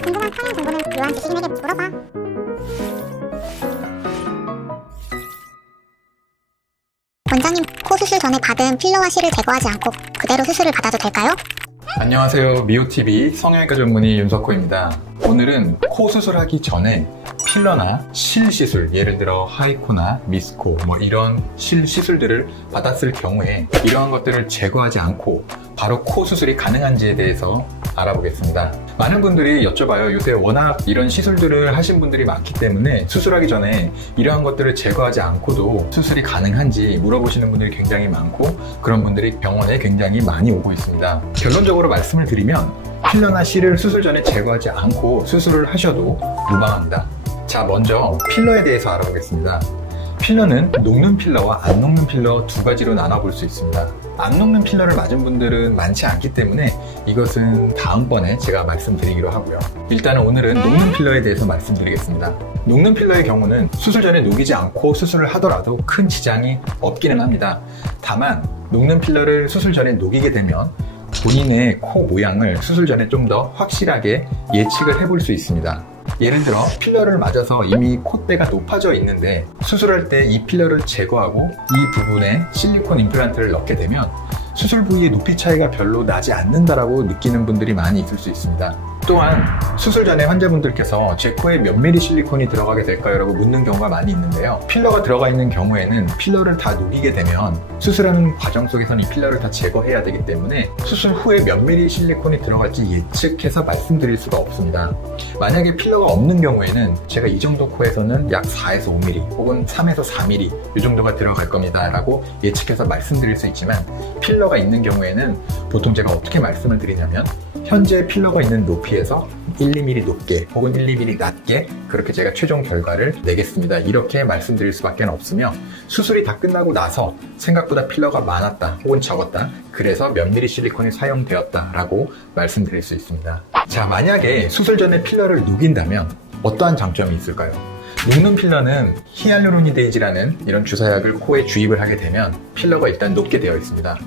궁금한 편한 정보는 묘한 지식인에게 물어봐. 원장님, 코 수술 전에 받은 필러와 실을 제거하지 않고 그대로 수술을 받아도 될까요? 안녕하세요. 미오TV 성형외과 전문의 윤석호입니다. 오늘은 코 수술하기 전에 필러나 실 시술, 예를 들어 하이코나 미스코 이런 실 시술들을 받았을 경우에 이러한 것들을 제거하지 않고 바로 코 수술이 가능한지에 대해서 알아보겠습니다. 많은 분들이 여쭤봐요. 요새 워낙 이런 시술들을 하신 분들이 많기 때문에 수술하기 전에 이러한 것들을 제거하지 않고도 수술이 가능한지 물어보시는 분들이 굉장히 많고, 그런 분들이 병원에 굉장히 많이 오고 있습니다. 결론적으로 말씀을 드리면 필러나 실을 수술 전에 제거하지 않고 수술을 하셔도 무방합니다. 자, 먼저 필러에 대해서 알아보겠습니다. 필러는 녹는 필러와 안 녹는 필러 두 가지로 나눠볼 수 있습니다. 안 녹는 필러를 맞은 분들은 많지 않기 때문에 이것은 다음번에 제가 말씀드리기로 하고요. 일단은 오늘은 녹는 필러에 대해서 말씀드리겠습니다. 녹는 필러의 경우는 수술 전에 녹이지 않고 수술을 하더라도 큰 지장이 없기는 합니다. 다만 녹는 필러를 수술 전에 녹이게 되면 본인의 코 모양을 수술 전에 좀 더 확실하게 예측을 해볼 수 있습니다. 예를 들어 필러를 맞아서 이미 콧대가 높아져 있는데 수술할 때 이 필러를 제거하고 이 부분에 실리콘 임플란트를 넣게 되면 수술 부위의 높이 차이가 별로 나지 않는다라고 느끼는 분들이 많이 있을 수 있습니다. 또한 수술 전에 환자분들께서 제 코에 몇 미리 실리콘이 들어가게 될까요? 라고 묻는 경우가 많이 있는데요. 필러가 들어가 있는 경우에는 필러를 다 녹이게 되면 수술하는 과정 속에서는 이 필러를 다 제거해야 되기 때문에 수술 후에 몇 미리 실리콘이 들어갈지 예측해서 말씀드릴 수가 없습니다. 만약에 필러가 없는 경우에는 제가 이 정도 코에서는 약 4에서 5mm 혹은 3에서 4mm 이 정도가 들어갈 겁니다 라고 예측해서 말씀드릴 수 있지만, 필러가 있는 경우에는 보통 제가 어떻게 말씀을 드리냐면 현재 필러가 있는 높이에서 1, 2mm 높게 혹은 1, 2mm 낮게 그렇게 제가 최종 결과를 내겠습니다. 이렇게 말씀드릴 수밖에 없으며, 수술이 다 끝나고 나서 생각보다 필러가 많았다 혹은 적었다, 그래서 몇 미리 실리콘이 사용되었다 라고 말씀드릴 수 있습니다. 자, 만약에 수술 전에 필러를 녹인다면 어떠한 장점이 있을까요? 녹는 필러는 히알루로니데이지라는 이런 주사약을 코에 주입을 하게 되면 필러가 일단 녹게 되어 있습니다.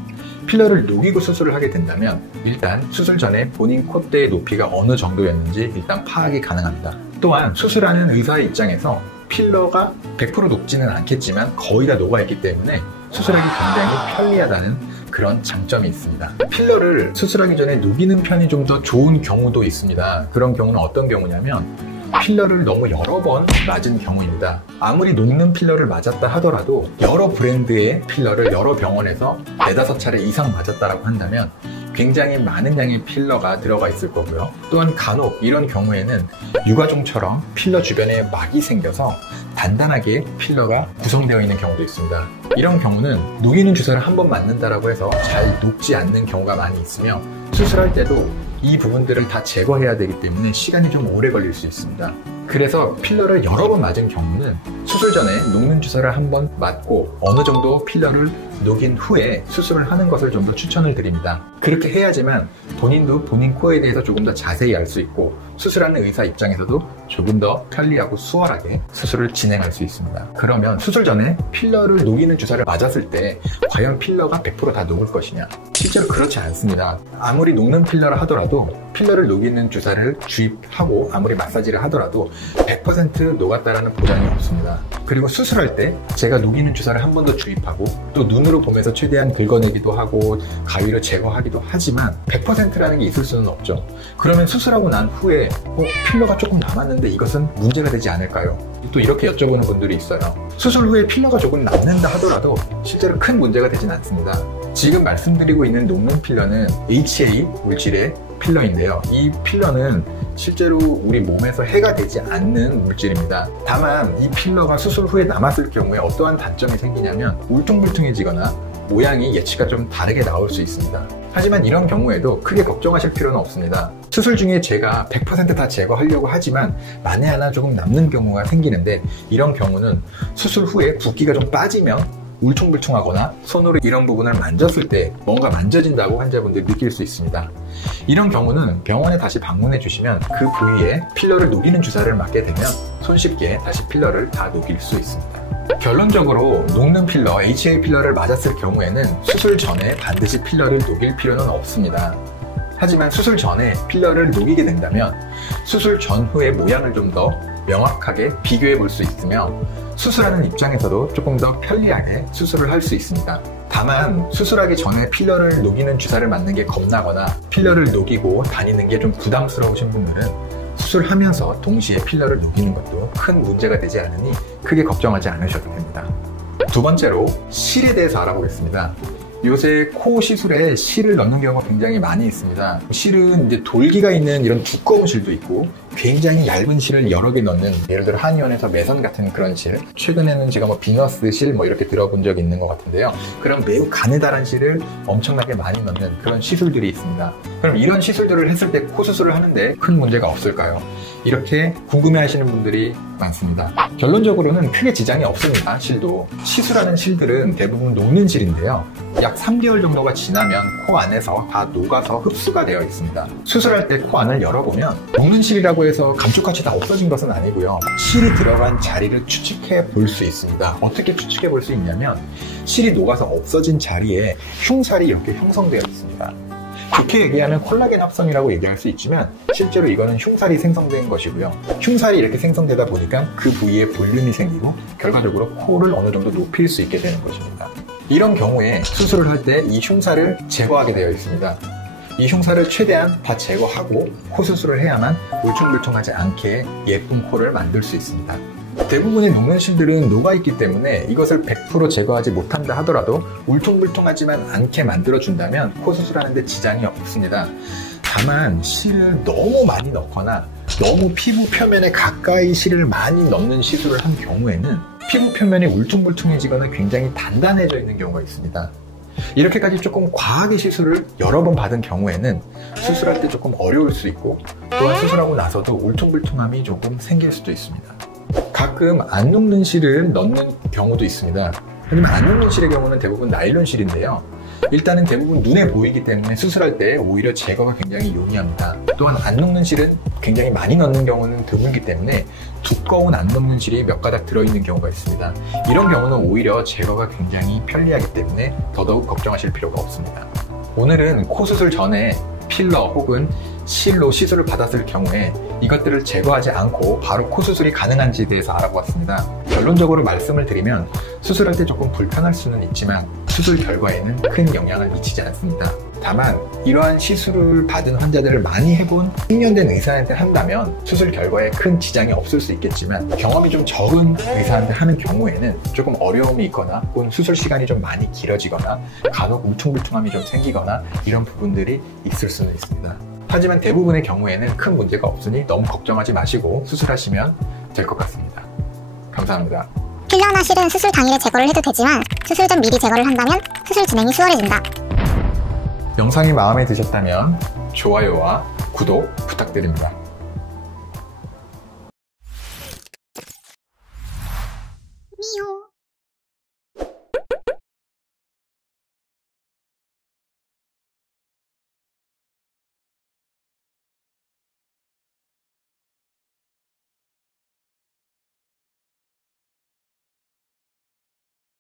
필러를 녹이고 수술을 하게 된다면 일단 수술 전에 본인 콧대의 높이가 어느 정도였는지 일단 파악이 가능합니다. 또한 수술하는 의사의 입장에서 필러가 100% 녹지는 않겠지만 거의 다 녹아있기 때문에 수술하기 굉장히 편리하다는 그런 장점이 있습니다. 필러를 수술하기 전에 녹이는 편이 좀 더 좋은 경우도 있습니다. 그런 경우는 어떤 경우냐면 필러를 너무 여러 번 맞은 경우입니다. 아무리 녹는 필러를 맞았다 하더라도 여러 브랜드의 필러를 여러 병원에서 4-5차례 이상 맞았다라고 한다면 굉장히 많은 양의 필러가 들어가 있을 거고요. 또한 간혹 이런 경우에는 유가종처럼 필러 주변에 막이 생겨서 단단하게 필러가 구성되어 있는 경우도 있습니다. 이런 경우는 녹이는 주사를 한 번 맞는다라고 해서 잘 녹지 않는 경우가 많이 있으며, 수술할 때도 이 부분들을 다 제거해야 되기 때문에 시간이 좀 오래 걸릴 수 있습니다. 그래서 필러를 여러 번 맞은 경우는 수술 전에 녹는 주사를 한 번 맞고 어느 정도 필러를 녹인 후에 수술을 하는 것을 좀 더 추천을 드립니다. 그렇게 해야지만 본인도 본인 코에 대해서 조금 더 자세히 알 수 있고 수술하는 의사 입장에서도 조금 더 편리하고 수월하게 수술을 진행할 수 있습니다. 그러면 수술 전에 필러를 녹이는 주사를 맞았을 때 과연 필러가 100% 다 녹을 것이냐? 실제로 그렇지 않습니다. 아무리 녹는 필러를 하더라도 필러를 녹이는 주사를 주입하고 아무리 마사지를 하더라도 100% 녹았다라는 보장이 없습니다. 그리고 수술할 때 제가 녹이는 주사를 한 번 더 주입하고 또 눈으로 보면서 최대한 긁어내기도 하고 가위로 제거하기도 하지만 100%라는 게 있을 수는 없죠. 그러면 수술하고 난 후에 필러가 조금 남았는데 이것은 문제가 되지 않을까요? 또 이렇게 여쭤보는 분들이 있어요. 수술 후에 필러가 조금 남는다 하더라도 실제로 큰 문제가 되진 않습니다. 지금 말씀드리고 있는 녹는 필러는 HA 물질의 필러인데요. 이 필러는 실제로 우리 몸에서 해가 되지 않는 물질입니다. 다만 이 필러가 수술 후에 남았을 경우에 어떠한 단점이 생기냐면 울퉁불퉁해지거나 모양이 예치가 좀 다르게 나올 수 있습니다. 하지만 이런 경우에도 크게 걱정하실 필요는 없습니다. 수술 중에 제가 100% 다 제거하려고 하지만 만에 하나 조금 남는 경우가 생기는데, 이런 경우는 수술 후에 붓기가 좀 빠지면 울퉁불퉁하거나 손으로 이런 부분을 만졌을 때 뭔가 만져진다고 환자분들이 느낄 수 있습니다. 이런 경우는 병원에 다시 방문해 주시면 그 부위에 필러를 녹이는 주사를 맞게 되면 손쉽게 다시 필러를 다 녹일 수 있습니다. 결론적으로 녹는 필러, HA 필러를 맞았을 경우에는 수술 전에 반드시 필러를 녹일 필요는 없습니다. 하지만 수술 전에 필러를 녹이게 된다면 수술 전후의 모양을 좀 더 명확하게 비교해 볼 수 있으며 수술하는 입장에서도 조금 더 편리하게 수술을 할 수 있습니다. 다만 수술하기 전에 필러를 녹이는 주사를 맞는 게 겁나거나 필러를 녹이고 다니는 게 좀 부담스러우신 분들은 수술하면서 동시에 필러를 녹이는 것도 큰 문제가 되지 않으니 크게 걱정하지 않으셔도 됩니다. 두 번째로 실에 대해서 알아보겠습니다. 요새 코 시술에 실을 넣는 경우가 굉장히 많이 있습니다. 실은 이제 돌기가 있는 이런 두꺼운 실도 있고 굉장히 얇은 실을 여러 개 넣는, 예를 들어 한의원에서 매선 같은 그런 실, 최근에는 제가 뭐 비너스 실 이렇게 들어본 적이 있는 것 같은데요. 그런 매우 가느다란 실을 엄청나게 많이 넣는 그런 시술들이 있습니다. 그럼 이런 시술들을 했을 때 코 수술을 하는데 큰 문제가 없을까요? 이렇게 궁금해하시는 분들이 많습니다. 결론적으로는 크게 지장이 없습니다. 실도. 시술하는 실들은 대부분 녹는 실인데요. 약 3개월 정도가 지나면 코 안에서 다 녹아서 흡수가 되어 있습니다. 수술할 때 코 안을 열어보면 녹는 실이라고 해서 감쪽같이 다 없어진 것은 아니고요. 실이 들어간 자리를 추측해 볼 수 있습니다. 어떻게 추측해 볼 수 있냐면 실이 녹아서 없어진 자리에 흉살이 이렇게 형성되어 있습니다. 좋게 얘기하면 콜라겐 합성이라고 얘기할 수 있지만 실제로 이거는 흉살이 생성된 것이고요. 흉살이 이렇게 생성되다 보니까 그 부위에 볼륨이 생기고 결과적으로 코를 어느 정도 높일 수 있게 되는 것입니다. 이런 경우에 수술을 할 때 이 흉살을 제거하게 되어 있습니다. 이 흉살을 최대한 다 제거하고 코 수술을 해야만 울퉁불퉁하지 않게 예쁜 코를 만들 수 있습니다. 대부분의 녹는 실들은 녹아있기 때문에 이것을 100% 제거하지 못한다 하더라도 울퉁불퉁하지만 않게 만들어준다면 코 수술하는데 지장이 없습니다. 다만 실을 너무 많이 넣거나 너무 피부 표면에 가까이 실을 많이 넣는 시술을 한 경우에는 피부 표면이 울퉁불퉁해지거나 굉장히 단단해져 있는 경우가 있습니다. 이렇게까지 조금 과하게 시술을 여러 번 받은 경우에는 수술할 때 조금 어려울 수 있고 또한 수술하고 나서도 울퉁불퉁함이 조금 생길 수도 있습니다. 가끔 안 녹는 실을 넣는 경우도 있습니다. 하지만 안 녹는 실의 경우는 대부분 나일론 실인데요. 일단은 대부분 눈에 보이기 때문에 수술할 때 오히려 제거가 굉장히 용이합니다. 또한 안 녹는 실은 굉장히 많이 넣는 경우는 드물기 때문에 두꺼운 안 녹는 실이 몇 가닥 들어있는 경우가 있습니다. 이런 경우는 오히려 제거가 굉장히 편리하기 때문에 더더욱 걱정하실 필요가 없습니다. 오늘은 코 수술 전에 필러 혹은 실로 시술을 받았을 경우에 이것들을 제거하지 않고 바로 코 수술이 가능한지에 대해서 알아보았습니다. 결론적으로 말씀을 드리면 수술할 때 조금 불편할 수는 있지만 수술 결과에는 큰 영향을 미치지 않습니다. 다만 이러한 시술을 받은 환자들을 많이 해본 10년 된 의사한테 한다면 수술 결과에 큰 지장이 없을 수 있겠지만 경험이 좀 적은 의사한테 하는 경우에는 조금 어려움이 있거나 혹은 수술 시간이 좀 많이 길어지거나 간혹 울퉁불퉁함이 좀 생기거나 이런 부분들이 있을 수는 있습니다. 하지만 대부분의 경우에는 큰 문제가 없으니 너무 걱정하지 마시고 수술하시면 될 것 같습니다. 감사합니다. 필러나 실은 수술 당일에 제거를 해도 되지만 수술 전 미리 제거를 한다면 수술 진행이 수월해진다. 영상이 마음에 드셨다면 좋아요와 구독 부탁드립니다.